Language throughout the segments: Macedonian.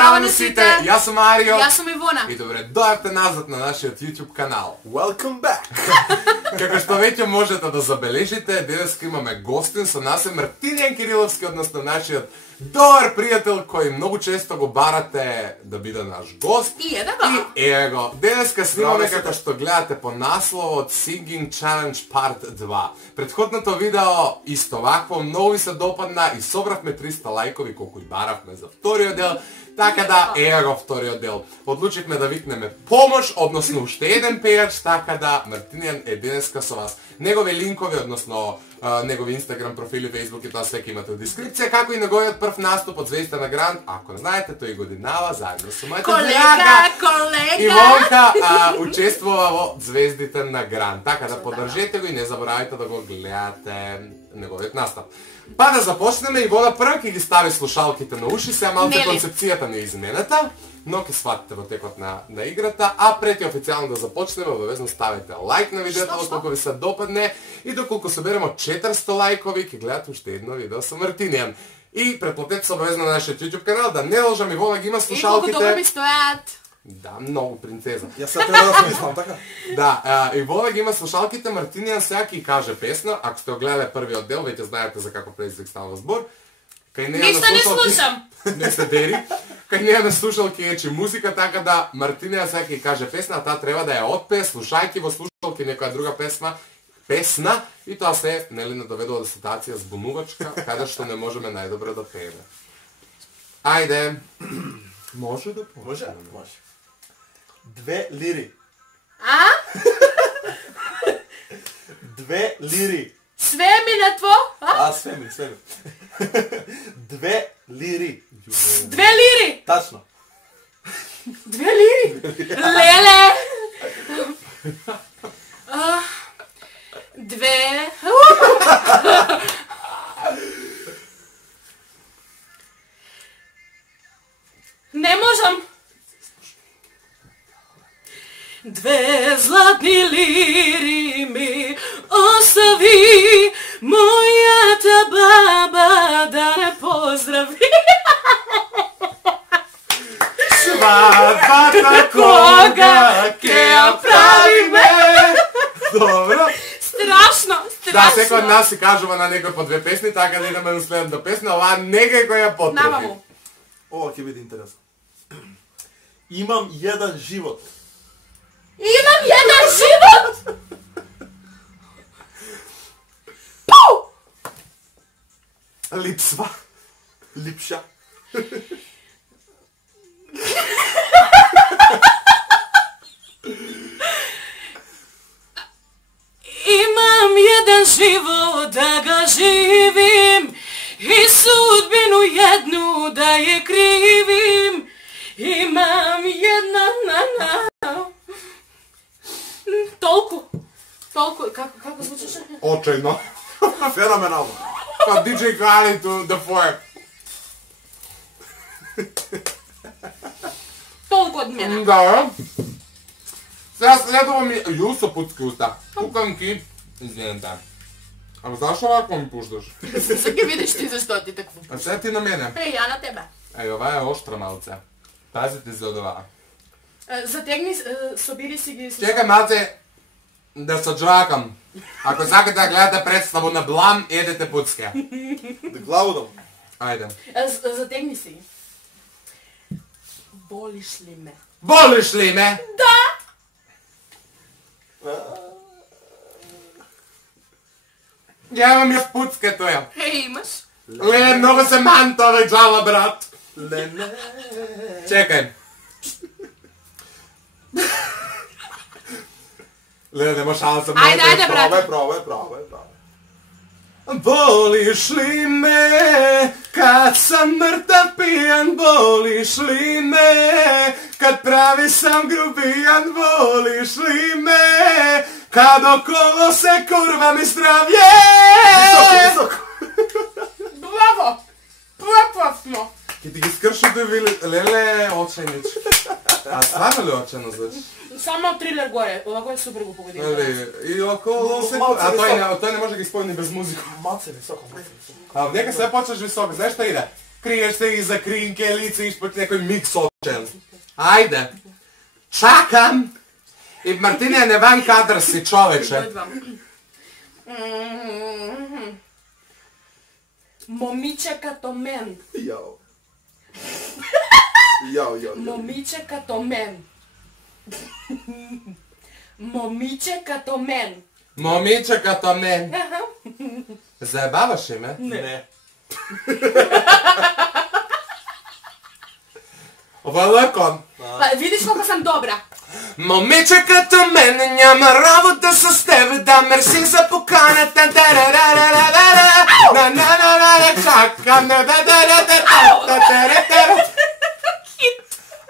Zdravo на сите, јас сум Марио. Јас сум Ивона. И добре дојавте назад на нашиот YouTube канал. Welcome back! Како што веќе можете да забележите, денеска имаме гостин со нас е Мартинијан Кириловски, односно нашиот добар пријател кој многу често го барате да биде наш гост. И еда го. И ева го. Денеска снимаме како што гледате по насловот Singing Challenge Part 2. Предходното видео исто вакво, многу ми се допадна и собравме 300 лајкови колку и баравме за вториот дел. Така да, ева го вториот дел. Одлучивме да викнеме помош, односно уште еден пејач, така да Мартинијан е денеска со вас. Негови линкови, односно негови Инстаграм профили, Фейсбук и тоа свеќе имате во дескрипција, како и неговиот прв наступ од Звездите на Гранд. Ако не знаете, тој годинава заедно со мојата колега Ивонка учествува во Звездите на Гранд. Така да поддржете го и не заборавајте да го гледате неговиот настап. Па да започнеме, Ивона прва ќе ги стави слушалките на уши, сега малце концепцијата не изменета, но ќе сватите во текот на играта, а пред официјално да започнеме, обавезно ставите лайк на видеото, доколку ви се допадне и доколку соберемо 400 лајкови, ќе гледате уште едно видео со Мартинијан. И претплатете се обавезно на нашиот YouTube канал, да не должам Ивона ги има слушалките. И колку добро ми стојат. Да, многу принцеза. Јас се треба да смислам, така? Да, Ивона ги има слушалките, Мартинијан сега ќе каже песна, ако сте огледале првиот дел, веќе знаете за како предизвик става збор. Ништо не слушам. Не се дери. Кај неја на слушалки ечи музика, така да Мартинијан сега ќе каже песна, а таа треба да ја отпее, слушајќи во слушалки некоја друга песна, и тоа се, нели, надоведува до ситуација збунувачка, каде што не можеме најдобро да пееме. Ајде. Може да почнеме. Може. 2 лири. А? 2 лири. Све ми на тво? Све ми. 2 лири. 2 лири. Тачно. 2 лири. Леле. 2. Не можам. 2 златни лири ми остави мојата баба да не поздрави. Свадбата кога ќе ја правиме. Добро. Страшно. Да, секој од нас си кажува на некој по 2 песни, така да идеме на следната песна, оваа некој кој ја потропи. Намаму. Ова ќе биде интересно. Имам еден живот. Имам еден живот! Пу! Липсва. Липша. Имам еден живот да ga живим и судбину едну да ја кривим. Имам една толку, како звучеше? Очајно. Феноменално. Па DJ Khaled to the fire. Толку од мене. Да. Сега следува ми... Ју со пуцки уста. Пуканки. Извинете. Ама знаеш овако ми пушташ? Се ќе видиш ти зашто ти такво. А сега ти на мене. Ја на тебе. Ова е оштра малце. Пазите за ова. Затегни, собери си ги... Чекај малце да се джвакам. Ако сакате да гледате представу на Блам, едете пуцки. Да главудам. Ајде. Затегни си ги. Болиш ли ме? Болиш ли ме? Да! Ја имам ја пуцке тоја. Имаш? Леле, многу се манта овај джала, брат. Лене. Чекај. Леле, нема шанса. Ајде, брат. Пробај. Болиш ли ме, кад сам мртав пијан, болиш ли ме, кад прави сам грубијан, болиш ли ме, кад около се курва ми здравје. Високо. Браво! Препасно! Ке ти ги скршите вили... Леле, оченич. А стварно ли очено звучи? Само трилер горе, овако е супер го погоди. И около се... А тој не може да ги спомни без музика. Маце високо. А нека се почнеш високо, знаеш што иде? Kriješ se iza krinke, lice ispod nekoj miksočen. Ajde. Čakam. I Martinija, ne van kadar si, čoveče. Момиче като мен. Jao. Jao. Момиче като мен. Момиче като мен. Момиче като мен. Заебаваш ли ме? Ne. Ovo je lako. Па видиш колко съм добра. Момиче като мен, няма работа с тебе, да мерси за поканата. Чакам.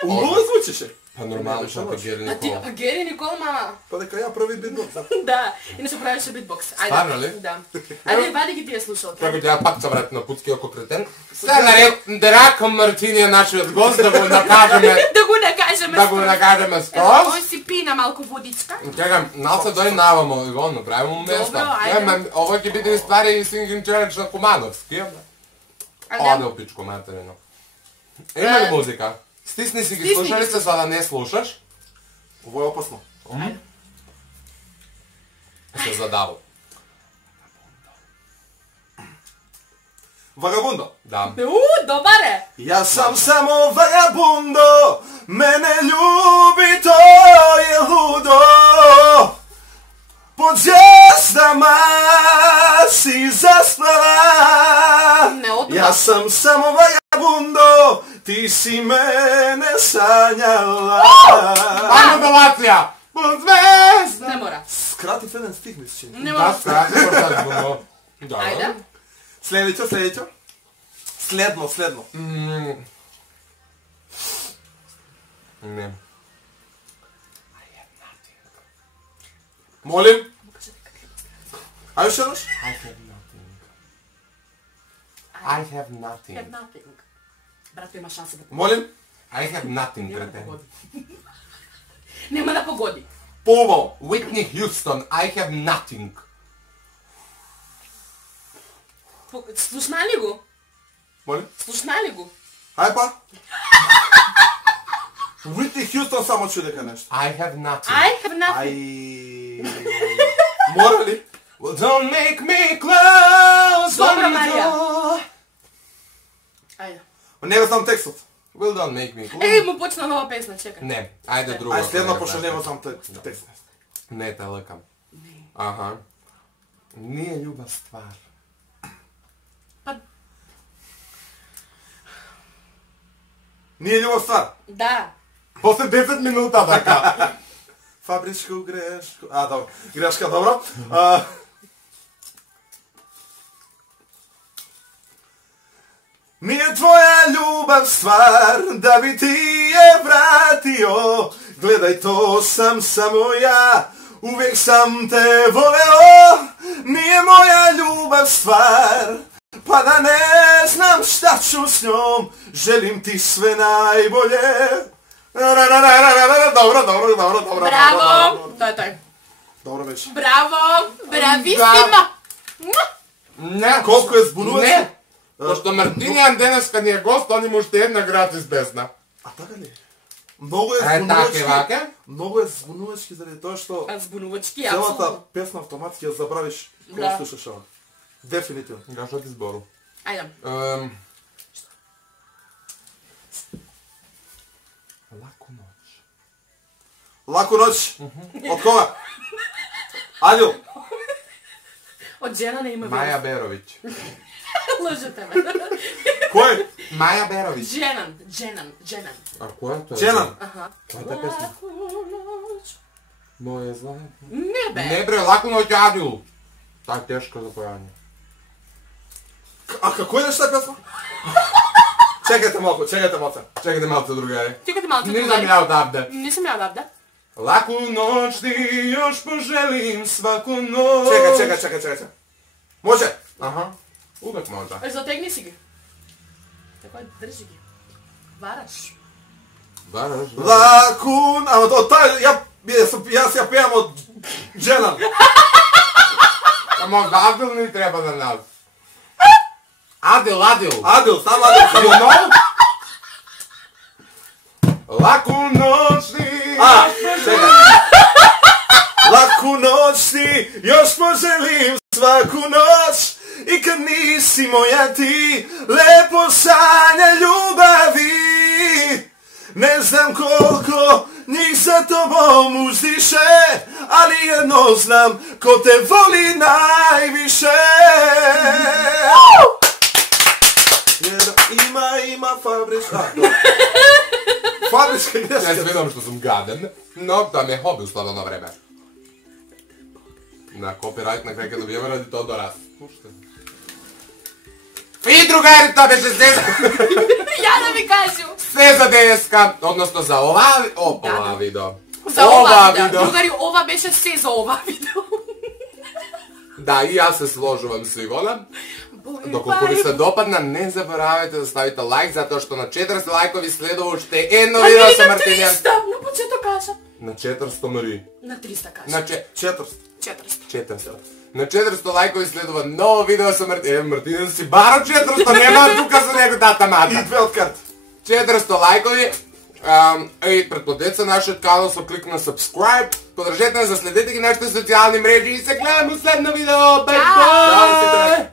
Умно звучеше. Па нормално, защото Гери А ти, Никола. а Гери Никол, мама. Па дека ја прави битбокс. Да, иначе правеше битбокс. Айде. Стvarno ли? Да. Айде, вади ги тия слушалки. Како тя пак се врати на путски ако кретен. Сега наред, драка Мартинија, нашиот гост, да го накажеме. Да го накажеме. Да го накажеме Ево, скроз. он си пина малко водичка. Чекам, налца дој навамо и го направимо место. Добро, ајде. Ово ќе биде ствари Singing Challenge на Кумановски. Оде у пичко материно. Има ли музика? Стисни си ги Стисни слушалица, за да не слушаш. Ово е опасно. Се задава. Вагабундо. Да. Добар е. Јас сам само вагабундо, мене љуби, тој е лудо. Под звездама си заспала. Не одува. Јас сам само вагабундо, ти си мене сањала. Ајмо Далација! Под звезда! Не мора. Скрати в еден стих, мислиш? Не Да, мора. скрати порта збуно. Да. Ајде. Следеќо. Следно. Не. Молим. Ајде уште еднаш. I have nothing. Have nothing. Брато има шанса да Молим. I have nothing, Нема да кретен. погоди. Нема да погоди. Поубаво. Whitney Houston, I have nothing. Слушна ли го? Молим. Слушна ли го? Ајде па. Уитни Хјустон само чуе дека нешто. I have nothing. I have nothing. Ај... Мора ли? Well, don't make me close Добро, the Марија. door. Ајде. Не го знам текстот. Well, don't make me close. Еј, му почна нова песна, чекај. Не, ајде друго. Ај следно, ако пошто не не го знаеш. знам текстот. Не те лъкам. Аха. Nije ljubav stvar. Па, Nije љубов ствар. да. После 10 минута така. Фабричка грешка. А, добро. Грешка, добро. Nije tvoja ljubav stvar da bi ti je vratio. Gledaj, to sam samo ja, uvijek sam te voleo. Nije moja ljubav stvar, pa da ne znam šta ću s njom. Želim ti sve najbolje. Dobro. Браво! Тој е тој. Dobro беше. Браво! Брависима! Не. Колко е збунувачки? Не. Пошто Мартинијан денеска ни е гост, они му уште една гратис песна. А така ли? Много е Е, така збунувачки. ваке. Много е збунувачки заради тоа што А збунувачки, целата апсолутно. песна автоматски ја забравиш кога Да. слушаш ова. Дефинитивно. Гашо ти збору. Ајде. Лако ноќ. Лако ноќ. Од кога? Алјо. Од жена не има Маја вирус. Беровиќ. Лъжете ме. Кој? Маја Беровиќ. Женан. А која е тоа? Дженан. Аха. Која е таа песна? Лако ноќ. Моје зле. Не бе. Не бре, лако ноќ Адил. Таа е тешка за појање. А како е таа песна? Чекајте малку. Чекайте малце, другари. Чекайте малко. Нисам ја одавде. Нисам ја одавде. Лаку ноќ ти још пожелим сваку ноќ. Чекај. Може? Аха. Увек може. Затегни си ги. Така, држи ги. Вараш. Бараш. Лако... Ама тоа јас ја пеам од Дженан. Ама Адил ни треба да нас. Адил. Адил, само Адил. You know? Laku noć ti. Čekaj. Laku noć ti, još poželim svaku noć. I kad nisi moja ti, lepo sanja ljubavi. Ne znam koliko njih za tobom uzdiše, ali jedno znam, ko te voli najviše. Ima fabrička. Fabrička greška. Ja vidim što sam gaden, no da mi je hobi u slobodno vreme. Na copyright na kraju kad dobijemo radi to do raz. I drugari, to beše sve Ja da mi kažu. sve za deska, odnosno za ova video. Za ova video. Drugari, ova beše sve za ova video. Da, i ja se složujem svi volim. Dokoliko vi se dopadna, ne zaboravajte da stavite like, zato što na 400 lajkovi sledovušte jedno video sa Martinjem. Na 300, na početak kažem. Na 400 Mari. Na 300 kažem. Na 400. Na 400 lajkovi sledova novo video sa Martinjem. Martinjem si baro 400, nema tuka za njegu tata mata. I 2 od kart. 400 лайкови. И предплатете се нашият канал, со клик на subscribe. Поддържете нас, заследете ги нашите социални мрежи и се гледаме в следно видео. Бай-бай!